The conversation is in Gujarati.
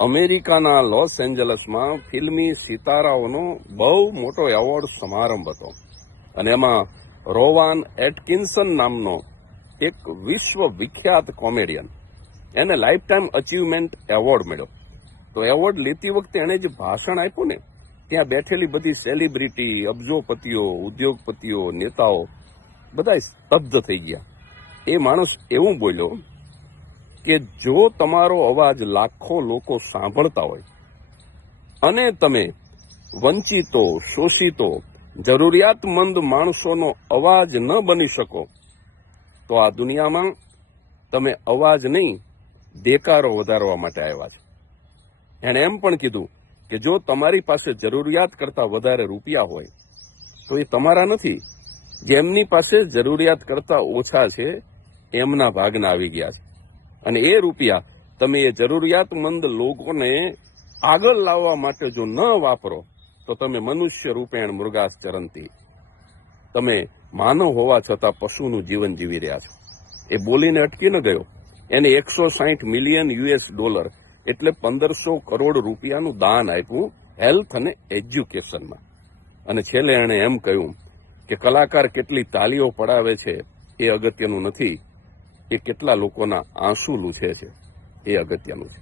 અમેરિકાના લોસ એન્જલસમાં ફિલ્મી સિતારાઓનો બહુ મોટો એવોર્ડ સમારંભ હતો અને એમાં રોવાન એટકિન્સન નામનો એક વિશ્વ વિખ્યાત કોમેડિયન એને લાઈફ ટાઈમ અચીવમેન્ટ એવોર્ડ મળ્યો. તો એવોર્ડ લેતી વખતે એને જે ભાષણ આપ્યું ને, ત્યાં બેઠેલી બધી સેલિબ્રિટી, અબજોપતિઓ, ઉદ્યોગપતિઓ, નેતાઓ બધા સ્તબ્ધ થઈ ગયા. એ માણસ એવું બોલ્યો કે જો તમારો અવાજ લાખો લોકો સાંભળતા હોય અને તમે વંચિતો, શોષિતો, જરૂરિયાતમંદ માણસોનો અવાજ ન બની શકો તો આ દુનિયામાં તમે અવાજ નહીં, દેકારો વધારવા માટે આવ્યા છો. એણે એમ પણ કીધું કે જો તમારી પાસે જરૂરિયાત કરતા વધારે રૂપિયા હોય તો એ તમારા નથી, જેમની પાસે જરૂરિયાત કરતા ઓછા છે એમના ભાગના આવી ગયા છે. અને એ રૂપિયા તમે એ જરૂરિયાતમંદ લોકોને આગળ લાવવા માટે જો ન વાપરો તો તમે મનુષ્ય રૂપેણ મૃગાસ ચરંતી, તમે માનવ હોવા છતાં પશુનું જીવન જીવી રહ્યા છો. એ બોલીને અટકી ન ગયો. એને $160 મિલિયન એટલે 1500 કરોડ રૂપિયાનું દાન આપ્યું હેલ્થ અને એજ્યુકેશનમાં. અને છેલ્લે એણે એમ કહ્યું કે કલાકાર કેટલી તાલીઓ પડાવે છે એ અગત્યનું નથી, એ કેટલા લોકોના આંસુ લૂછે છે એ અગત્યનું છે.